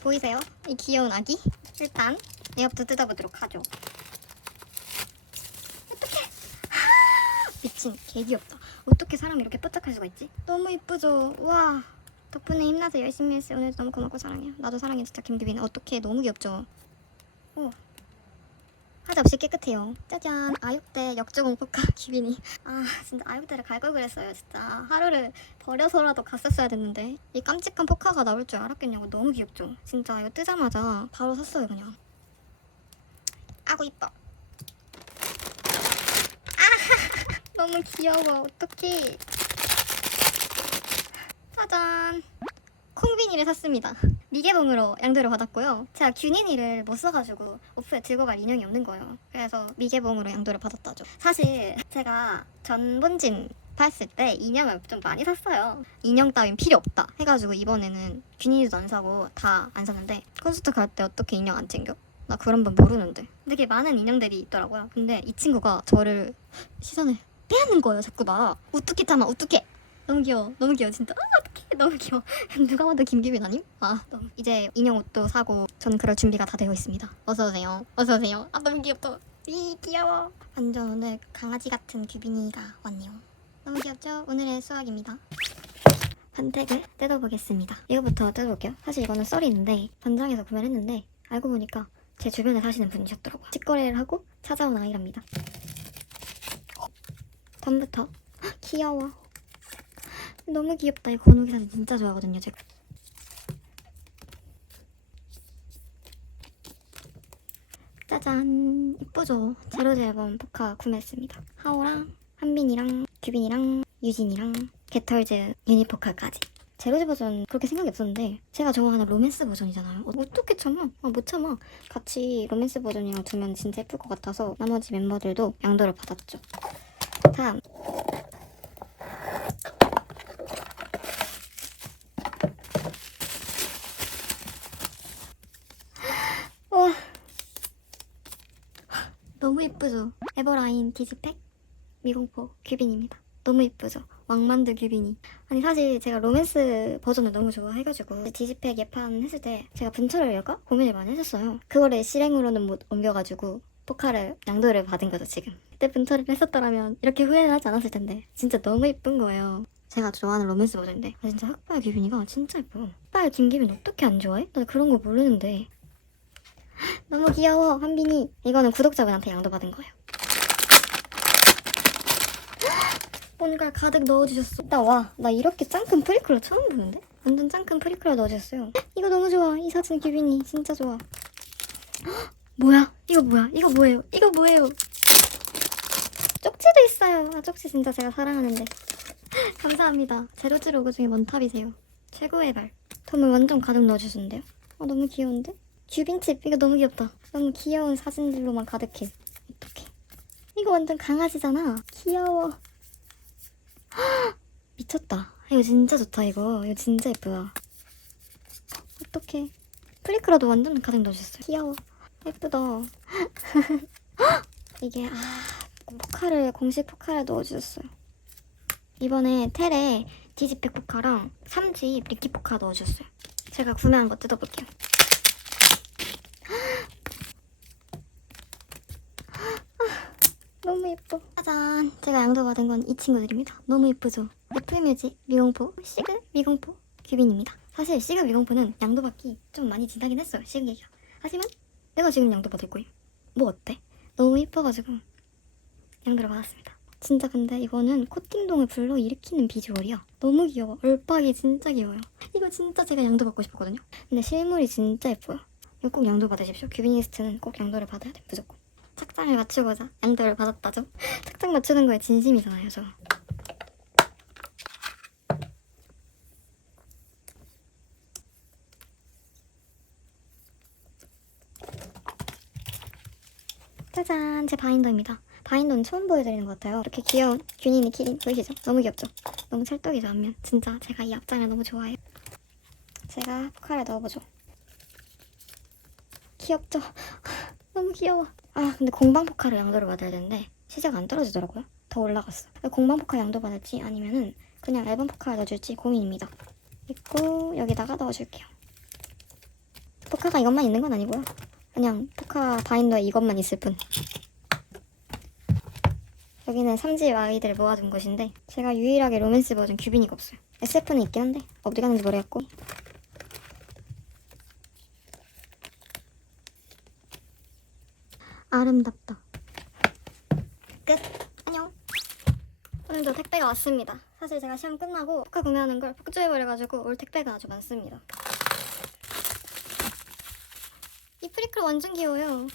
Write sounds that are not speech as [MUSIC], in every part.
보이세요? 이 귀여운 아기? 일단 얘부터 뜯어보도록 하죠. 어떡해! 하! 미친 개 귀엽다. 어떻게 사람이 이렇게 뽀짝할 수가 있지? 너무 이쁘죠? 와 덕분에 힘나서 열심히 했어요. 오늘도 너무 고맙고 사랑해요. 나도 사랑해 진짜 김규빈. 어떻게 너무 귀엽죠? 오. 하자 없이 깨끗해요. 짜잔 아육대 역조공 포카 규빈이. 아 진짜 아육대를 갈 걸 그랬어요. 진짜 하루를 버려서라도 갔었어야 됐는데 이 깜찍한 포카가 나올 줄 알았겠냐고 너무 귀엽죠. 진짜 이거 뜨자마자 바로 샀어요 그냥. 아구 이뻐. 아 [LAUGHS] 너무 귀여워. 어떡해. 짜잔. 콩비니를 샀습니다. 미개봉으로 양도를 받았고요. 제가 균인이를 못 써가지고 오프에 들고 갈 인형이 없는 거예요. 그래서 미개봉으로 양도를 받았다죠. 사실 제가 전본진 봤을 때 인형을 좀 많이 샀어요. 인형 따윈 필요 없다 해가지고 이번에는 균인이도 안 사고 다 안 샀는데 콘서트 갈 때 어떻게 인형 안 챙겨? 나 그런 건 모르는데 되게 많은 인형들이 있더라고요. 근데 이 친구가 저를 시선을 빼앗는 거예요. 자꾸 막 우뚝해 참아 우뚝해. 너무 귀여워. 너무 귀여워 진짜. 아 어떡해 너무 귀여워. [LAUGHS] 누가 봐도 김규빈 아님? 아 너무 이제 인형 옷도 사고 저는 그럴 준비가 다 되어 있습니다. 어서 오세요. 어서 오세요. 아 너무 귀엽다. 이 귀여워. 완전 오늘 강아지 같은 규빈이가 왔네요. 너무 귀엽죠? 오늘의 수학입니다. 반택을 뜯어보겠습니다. 이거부터 뜯어볼게요. 사실 이거는 썰이 있는데 반장에서 구매를 했는데 알고 보니까 제 주변에 사시는 분이셨더라고요. 직거래를 하고 찾아온 아이랍니다. 덤부터 헉, [GASPS] 귀여워. 너무 귀엽다. 이 건우기 사진 진짜 좋아하거든요. 제가. 짜잔 이쁘죠? 제로즈 앨범 포카 구매했습니다. 하오랑 한빈이랑 규빈이랑 유진이랑 게털즈 유니포카까지. 제로즈 버전 그렇게 생각이 없었는데 제가 좋아하는 로맨스 버전이잖아요. 어, 어떻게 참아? 아, 못 참아. 같이 로맨스 버전이랑 두면 진짜 예쁠 것 같아서 나머지 멤버들도 양도를 받았죠. 다음 와 너무 예쁘죠? 에버라인 디지팩 미공포 규빈입니다. 너무 예쁘죠? 왕만두 규빈이. 아니 사실 제가 로맨스 버전을 너무 좋아해가지고 디지팩 예판 했을 때 제가 분철을 열까 고민을 많이 했었어요. 그거를 실행으로는 못 옮겨가지고 포카를 양도를 받은 거죠 지금. 그때 분철을 했었더라면 이렇게 후회는 하지 않았을 텐데 진짜 너무 예쁜 거예요. 제가 좋아하는 로맨스 버전인데 아, 진짜 흑발 규빈이가 진짜 예뻐. 흑발 김규빈 어떻게 안 좋아해? 나 그런 거 모르는데 너무 귀여워 한빈이. 이거는 구독자분한테 양도받은 거예요. 뭔가 가득 넣어주셨어. 일단 와나 이렇게 짱큰 프리클러 처음 보는데? 완전 짱큰 프리클러 넣어주셨어요. 이거 너무 좋아 이 사진 규빈이. 진짜 좋아. 헉, [GASPS] 뭐야? 이거 뭐야? 이거 뭐예요? 이거 뭐예요? 쪽지도 있어요. 아 쪽지 진짜 제가 사랑하는데. [LAUGHS] 감사합니다. 제로즈 로고 중에 원탑이세요. 최고의 발. 톰을 완전 가득 넣어주셨는데요? 아 너무 귀여운데? 규빈칩 이거 너무 귀엽다. 너무 귀여운 사진들로만 가득해. 어떡해. 이거 완전 강아지잖아. 귀여워. 헉, 미쳤다. 이거 진짜 좋다 이거. 이거 진짜 예쁘다. 어떡해. 플리크라도 완전 가득 넣어주셨어요. 귀여워. 예쁘다. 헉, [LAUGHS] 이게 아 포카를 공식 포카를 넣어주셨어요. 이번에 텔에 디지팩 포카랑 3집 리키 포카 넣어주셨어요. 제가 구매한 거 뜯어볼게요. 너무 예뻐. 짜잔. 제가 양도받은 건 이 친구들입니다. 너무 예쁘죠? 애플뮤직 미공포, 시그 미공포 규빈입니다. 사실 시그 미공포는 양도받기 좀 많이 지나긴 했어요. 시그 얘기가. 하지만 내가 지금 양도받을 거예요. 뭐 어때? 너무 예뻐가지고 양도를 받았습니다. 진짜 근데 이거는 코팅동을 불러일으키는 비주얼이야. 너무 귀여워. 얼빡이 진짜 귀여워요. 이거 진짜 제가 양도받고 싶었거든요. 근데 실물이 진짜 예뻐요. 이거 꼭 양도 받으십시오. 규비니스트는 꼭 양도를 받아야 돼. 무조건. 착장을 맞추고자 양도를 받았다죠. 착장 맞추는 거에 진심이잖아요, 저. 짜잔, 제 바인더입니다. 바인더는 처음 보여드리는 것 같아요. 이렇게 귀여운 균이니 키링 보이시죠? 너무 귀엽죠? 너무 찰떡이죠, 앞면. 진짜 제가 이 앞장을 너무 좋아해요. 제가 포카를 넣어보죠. 귀엽죠? [LAUGHS] 너무 귀여워. 아 근데 공방 포카로 양도를 받아야 되는데 시세가 안 떨어지더라고요. 더 올라갔어. 공방 포카 양도 받을지 아니면은 그냥 앨범 포카 넣어줄지 고민입니다. 있고 여기다가 넣어줄게요. 포카가 이것만 있는 건 아니고요. 그냥 포카 바인더에 이것만 있을 뿐. 여기는 3집 아이들 모아둔 곳인데 제가 유일하게 로맨스 버전 규빈이가 없어요. SF는 있긴 한데 어디 갔는지 모르겠고 아름답다. 끝. 안녕. 오늘도 택배가 왔습니다. 사실 제가 시험 끝나고 포카 구매하는 걸 폭주해버려가지고 올 택배가 아주 많습니다. 이 프리클 완전 귀여워요.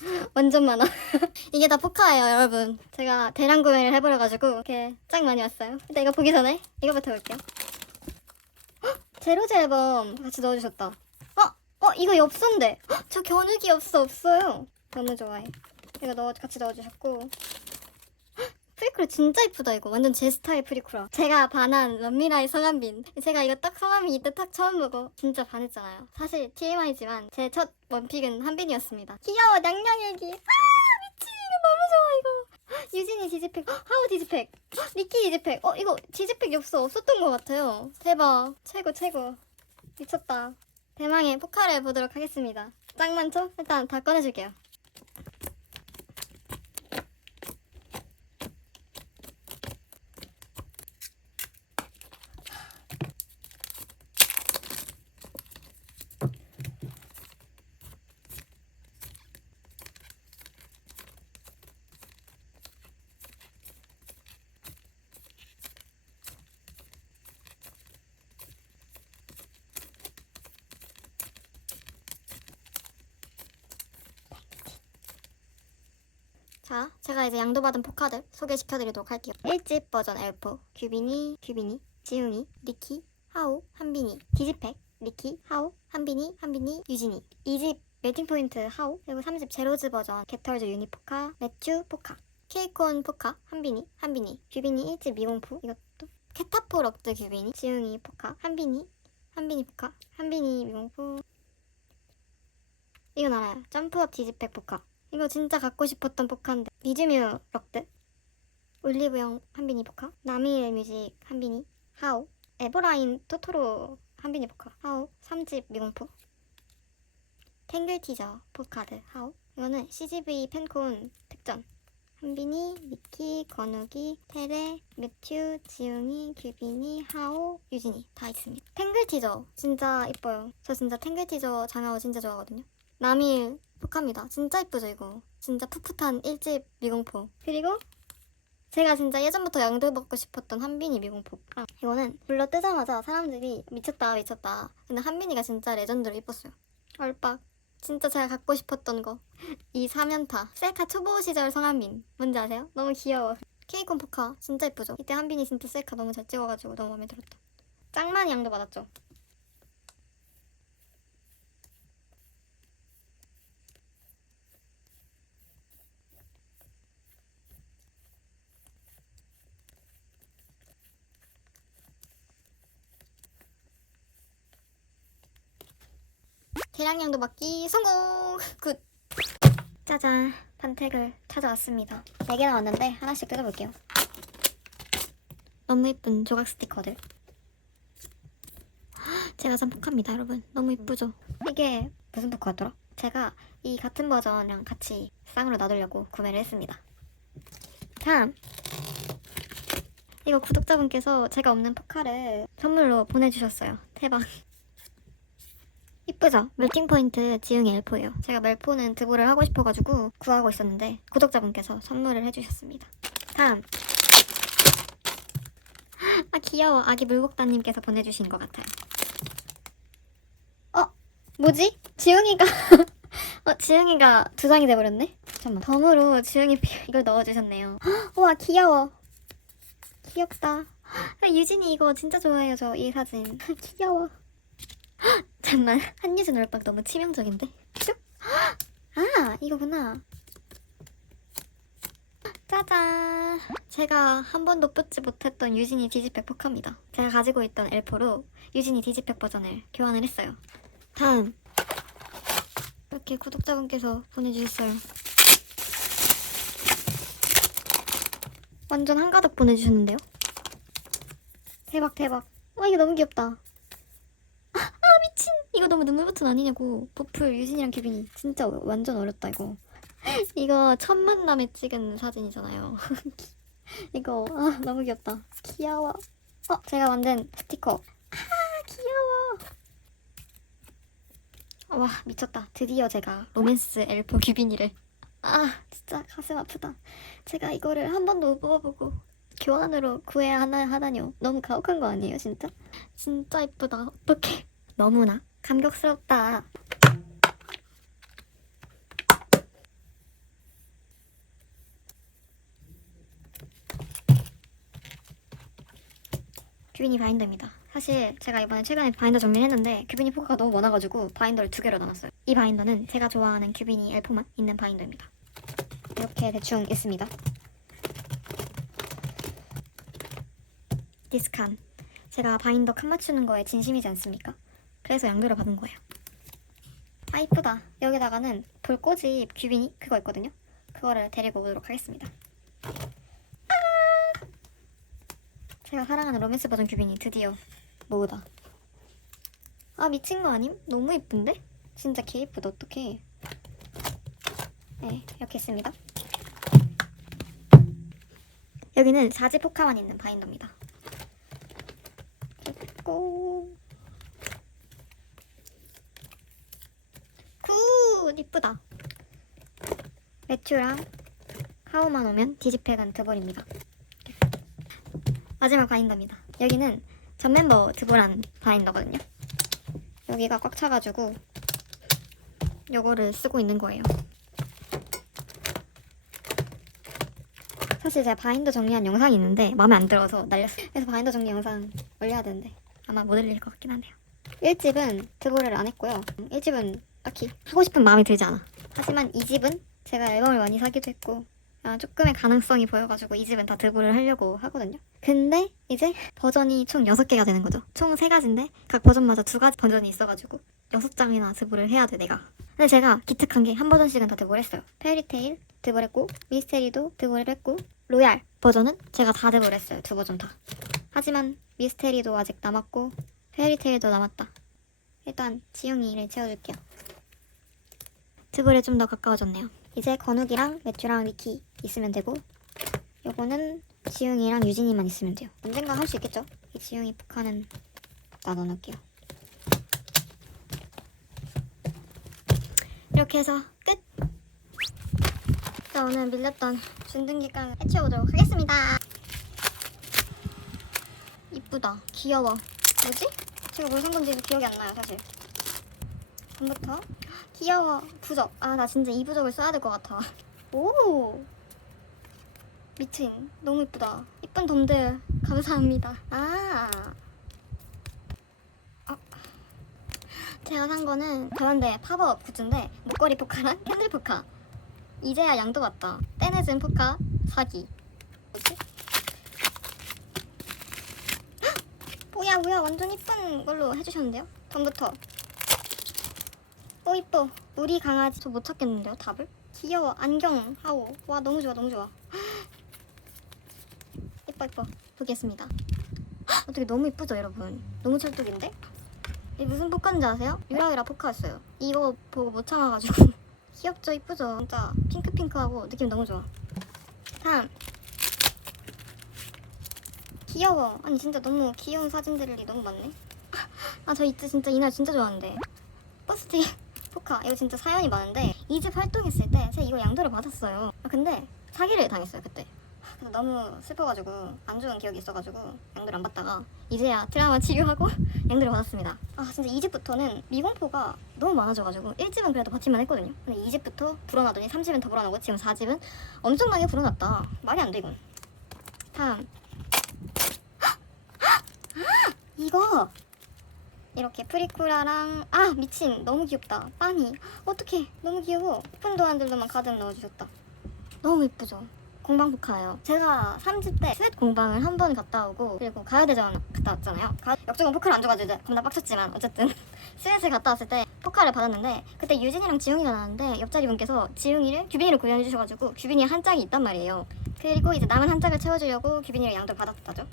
[LAUGHS] 완전 많아. [LAUGHS] 이게 다 포카예요, 여러분. 제가 대량 구매를 해버려가지고 이렇게 짱 많이 왔어요. 근데 이거 보기 전에 이거부터 볼게요. [GASPS] 헉, 제로제 앨범 같이 넣어주셨다. 이거 엽서인데? 헉, 저 겨누기 엽서 없어요. 너무 좋아해. 이거 넣어 같이 넣어주셨고. 프리쿠라 진짜 이쁘다 이거. 완전 제 스타일 프리쿠라 제가 반한 런미라의 성한빈 제가 이거 딱 성함이 이때 딱 처음 보고 진짜 반했잖아요. 사실 TMI지만 제 첫 원픽은 한빈이었습니다. 귀여워 냥냥일기. 아 미친 이거 너무 좋아 이거. 유진이 디지팩. 헉, 하우 디지팩. 헉, 니키 디지팩. 어 이거 디지팩 엽서 없었던 것 같아요. 대박. 최고 최고. 미쳤다 대망의 포카를 보도록 하겠습니다 짱 많죠? 일단 다 꺼내줄게요 자, 제가 이제 양도받은 포카들 소개시켜드리도록 할게요. 1집 버전 엘포, 규빈이, 규빈이, 지웅이, 리키, 하우, 한빈이, 디지팩, 리키, 하우, 한빈이, 한빈이, 유진이. 2집 멜팅 포인트 하우, 그리고 3집 제로즈 버전 게털즈 유니 포카, 매튜 포카, 케이콘 포카, 한빈이, 한빈이, 규빈이 1집 미공포, 이것도 캐타포 럭드 규빈이, 지웅이 포카, 한빈이, 한빈이 포카, 한빈이 미공포. 이건 알아요. 점프업 디지팩 포카. 이거 진짜 갖고 싶었던 포카인데. 미즈뮤 럭드. 올리브영 한빈이 포카 나미일 뮤직 한빈이. 하우 에버라인 토토로 한빈이 포카 하우 3집 미공포. 탱글 티저 포카드. 하우 이거는 CGV 팬콘 특전. 한빈이, 미키, 건욱이, 테레, 매튜, 지웅이, 규빈이, 하오, 유진이 다 있습니다. 탱글 티저 진짜 이뻐요. 저 진짜 탱글 티저 장하오 진짜 좋아하거든요. 남일 포카입니다. 진짜 이쁘죠 이거. 진짜 풋풋한 1집 미공포. 그리고 제가 진짜 예전부터 양도받고 싶었던 한빈이 미공포. 아, 이거는 불러 뜨자마자 사람들이 미쳤다 미쳤다. 근데 한빈이가 진짜 레전드로 이뻤어요. 얼빡. 진짜 제가 갖고 싶었던 거. [LAUGHS] 이 사면타. 셀카 초보 시절 성한빈. 뭔지 아세요? 너무 귀여워. 케이콘 포카 진짜 이쁘죠? 이때 한빈이 진짜 셀카 너무 잘 찍어가지고 너무 마음에 들었다. 짱 많이 양도 받았죠? 대량량도 받기 성공! 굿! 짜잔. 반택을 찾아왔습니다. 4개 나왔는데 하나씩 뜯어볼게요. 너무 예쁜 조각 스티커들. [GASPS] 제가 산 포카입니다 여러분. 너무 예쁘죠? 이게 무슨 포카였더라? 제가 이 같은 버전이랑 같이 쌍으로 놔두려고 구매를 했습니다. 다음. 이거 구독자분께서 제가 없는 포카를 선물로 보내주셨어요. 대박 이쁘죠? 멜팅 포인트 지웅이 엘포예요. 제가 멜포는 드보를 하고 싶어가지고 구하고 있었는데 구독자분께서 선물을 해주셨습니다. 다음 아 귀여워 아기 물복다님께서 보내주신 것 같아요. 어 뭐지? 지웅이가 [LAUGHS] 어 지웅이가 두 장이 돼버렸네. 잠깐만 덤으로 지웅이 피- 이걸 넣어주셨네요. [GASPS] 와 귀여워. 귀엽다. 아, [GASPS] 유진이 이거 진짜 좋아해요 저 이 사진. [LAUGHS] 귀여워. 잠만 한유진 얼빡 너무 치명적인데? 슉? 아 이거구나. 짜잔. 제가 한 번도 뽑지 못했던 유진이 디지팩 포카입니다. 제가 가지고 있던 엘포로 유진이 디지팩 버전을 교환을 했어요. 다음. 이렇게 구독자분께서 보내주셨어요. 완전 한가득 보내주셨는데요? 대박 대박. 와 이거 너무 귀엽다 이거 너무 눈물 버튼 아니냐고. 보풀 유진이랑 규빈이 진짜 완전 어렵다 이거. [LAUGHS] 이거 첫 만남에 찍은 사진이잖아요. [LAUGHS] 이거 아 너무 귀엽다. 귀여워. 어 제가 만든 스티커. 아 귀여워. 와 미쳤다. 드디어 제가 로맨스 엘프 규빈이를. 아 진짜 가슴 아프다. 제가 이거를 한 번도 못 뽑아보고 교환으로 구해야 하나 하다니요 너무 가혹한 거 아니에요 진짜? 진짜 이쁘다. 어떡해. 너무나 감격스럽다 규빈이 바인더입니다. 사실 제가 이번에 최근에 바인더 정리를 했는데 규빈이 포카가 너무 많아가지고 바인더를 두 개로 나눴어요. 이 바인더는 제가 좋아하는 규빈이 엘포만 있는 바인더입니다. 이렇게 대충 있습니다. 디스칸. 제가 바인더 칸 맞추는 거에 진심이지 않습니까? 그래서 양도를 받은 거예요. 아 이쁘다. 여기다가는 불꽃집 규빈이 그거 있거든요. 그거를 데리고 오도록 하겠습니다. 제가 사랑하는 로맨스 버전 규빈이 드디어 뭐다. 아 미친 거 아님? 너무 이쁜데? 진짜 개 이쁘다 어떡해. 네 이렇게 있습니다. 여기는 사지 포카만 있는 바인더입니다. 고 굿! 이쁘다. 매튜랑 카오만 오면 디지팩은 드볼입니다. 마지막 바인더입니다. 여기는 전 멤버 드볼한 바인더거든요. 여기가 꽉 차가지고 요거를 쓰고 있는 거예요. 사실 제가 바인더 정리한 영상이 있는데 마음에 안 들어서 날렸어요. 그래서 바인더 정리 영상 올려야 되는데 아마 못 올릴 것 같긴 한데요. 1집은 드볼을 안 했고요. 1집은 딱히 하고 싶은 마음이 들지 않아. 하지만 2집은 제가 앨범을 많이 사기도 했고 아, 조금의 가능성이 보여가지고 이 집은 다 드볼을 하려고 하거든요. 근데 이제 버전이 총 6개가 되는 거죠. 총 3가지인데 각 버전마다 두 가지 버전이 있어가지고 6장이나 드볼을 해야 돼 내가. 근데 제가 기특한 게 한 버전씩은 다 드볼했어요. 페리테일 드볼했고 미스테리도 드볼을 했고 로얄 버전은 제가 다 드볼했어요. 두 버전 다. 하지만 미스테리도 아직 남았고 페리테일도 남았다. 일단 지용이를 채워줄게요. 드볼에 좀 더 가까워졌네요. 이제 건욱이랑 매튜랑 위키 있으면 되고 요거는 지웅이랑 유진이만 있으면 돼요. 언젠가 할 수 있겠죠? 이 지웅이 포카는 나눠놓을게요. 이렇게 해서 끝! 자 오늘 밀렸던 준등기깡 해치워보도록 하겠습니다. 이쁘다. 귀여워. 뭐지? 제가 뭘 산 건지 기억이 안 나요 사실. 전부터 귀여워. 부적. 아, 나 진짜 이 부적을 써야 될 것 같아. 오! 미친. 너무 이쁘다. 이쁜 돔들. 감사합니다. 아. 아. 제가 산 거는 가운데 팝업 굿즈인데 목걸이 포카랑 캔들 포카. 이제야 양도 왔다. 떼내진 포카 사기. 뭐지? 헉! 뭐야 뭐야 완전 이쁜 걸로 해주셨는데요? 전부터 어 이뻐. 우리 강아지. 저 못 찾겠는데요 답을? 귀여워. 안경. 하오. 와 너무 좋아 너무 좋아. [GASPS] 이뻐 이뻐. 보겠습니다. [GASPS] 어떻게 너무 이쁘죠 여러분? 너무 찰떡인데? 이 무슨 포카인지 아세요? 유라유라 포카였어요. 이거 보고 못 참아가지고. [LAUGHS] 귀엽죠 이쁘죠? 진짜 핑크핑크하고 느낌 너무 좋아. 다음. 귀여워. 아니 진짜 너무 귀여운 사진들이 너무 많네. [LAUGHS] 아 저 이때 진짜 이날 진짜 좋아하는데. 버스티 포카 이거 진짜 사연이 많은데 이 집 활동했을 때 제가 이거 양도를 받았어요. 아, 근데 사기를 당했어요 그때. 그래서 너무 슬퍼가지고 안 좋은 기억이 있어가지고 양도를 안 받다가 이제야 드라마 치료하고 [LAUGHS] 양도를 받았습니다. 아 진짜 이 집부터는 미공포가 너무 많아져가지고 1집은 그래도 버틸만 했거든요. 근데 2집부터 불어나더니 3집은 더 불어나고 지금 4집은 엄청나게 불어났다. 말이 안돼 이건. 다음 [GASPS] 이거 이렇게 프리쿠라랑 아 미친 너무 귀엽다. 빠니 어떡해. 너무 귀여워. 예쁜 도안들로만 가득 넣어주셨다. 너무 이쁘죠? 공방 복화예요. 제가 3집 때 스웨트 공방을 한 번 갔다 오고 그리고 가요대전 갔다 왔잖아요. 가- 역적은 포카를 안 줘가지고 이제 겁나 빡쳤지만 어쨌든 [LAUGHS] 스웨트를 갔다 왔을 때 포카를 받았는데 그때 유진이랑 지웅이가 나왔는데 옆자리 분께서 지웅이를 규빈이로 구현해 주셔가지고 규빈이 한 짝이 있단 말이에요. 그리고 이제 남은 한 짝을 채워주려고 규빈이를 양도 받았다죠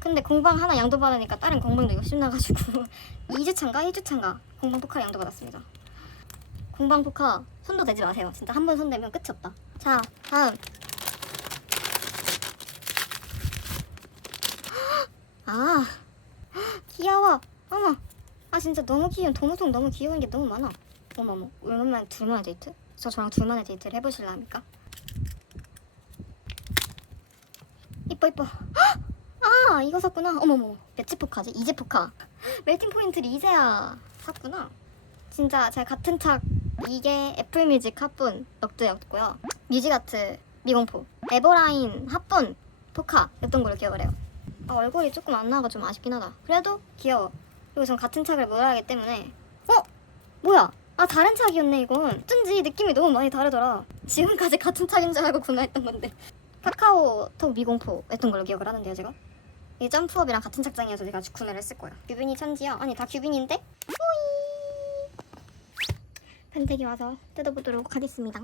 근데 공방 하나 양도 받으니까 다른 공방도 욕심나가지고 2주차인가 [LAUGHS] 1주차인가 공방 포카 양도 받았습니다. 공방 포카 손도 대지 마세요. 진짜 한 번 손대면 끝이 없다. 자 다음 [GASPS] 아 [GASPS] 귀여워 어머 아 진짜 너무 귀여운 도무송 너무 귀여운 게 너무 많아 어머머 얼마만에 둘만의 데이트? 저 저랑 둘만의 데이트를 해보실라 합니까? 이뻐 이뻐 헉! [GASPS] 아 이거 샀구나. 어머머. 몇지 포카지? 이제 포카. 멜팅 포인트를 이제야 샀구나. 진짜 제가 같은 착 이게 애플뮤직 합본 럭드였고요. 뮤직아트 미공포. 에버라인 합본 포카였던 걸로 기억을 해요. 아, 얼굴이 조금 안 나와가 좀 아쉽긴 하다. 그래도 귀여워. 그리고 전 같은 착을 못 하기 때문에 어? 뭐야? 아 다른 착이었네 이건. 어쩐지 느낌이 너무 많이 다르더라. 지금까지 같은 착인 줄 알고 구매했던 건데. 카카오톡 미공포였던 걸로 기억을 하는데요 제가 이 점프업이랑 같은 착장이어서 제가 구매를 했을 거예요. 규빈이 천지요? 아니 다 규빈인데? 호이! 펜택이 와서 뜯어보도록 하겠습니다.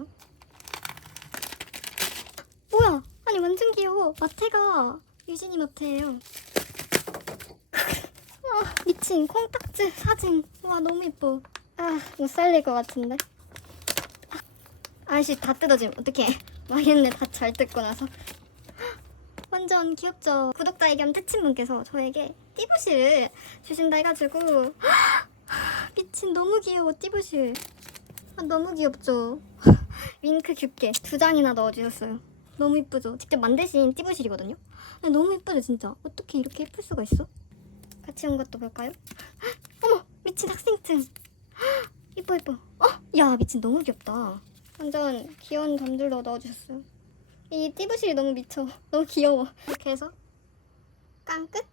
뭐야? 아니 완전 귀여워. 마테가 유진이 마테예요. [LAUGHS] 아 미친. 콩딱지 사진. 와 너무 예뻐. 아못 살릴 것 같은데. 아이씨 다 뜯어짐. 어떡해. 망했네. 다 잘 뜯고 나서 완전 귀엽죠? 구독자 겸 뜨친분께서 저에게 띠부실을 주신다 해가지고 [GASPS] 미친 너무 귀여워 띠부실. 아, 너무 귀엽죠? [LAUGHS] 윙크 깊게 두 장이나 넣어주셨어요. 너무 이쁘죠? 직접 만드신 띠부실이거든요? 근데 너무 이쁘죠 진짜? 어떻게 이렇게 예쁠 수가 있어? 같이 온 것도 볼까요? [GASPS] 어머 미친 학생증. [GASPS] 이뻐 이뻐. 어? 야 미친 너무 귀엽다. 완전 귀여운 점들로 넣어주셨어요 이 띠부실이 너무 미쳐. 너무 귀여워. 이렇게 해서 깡 끝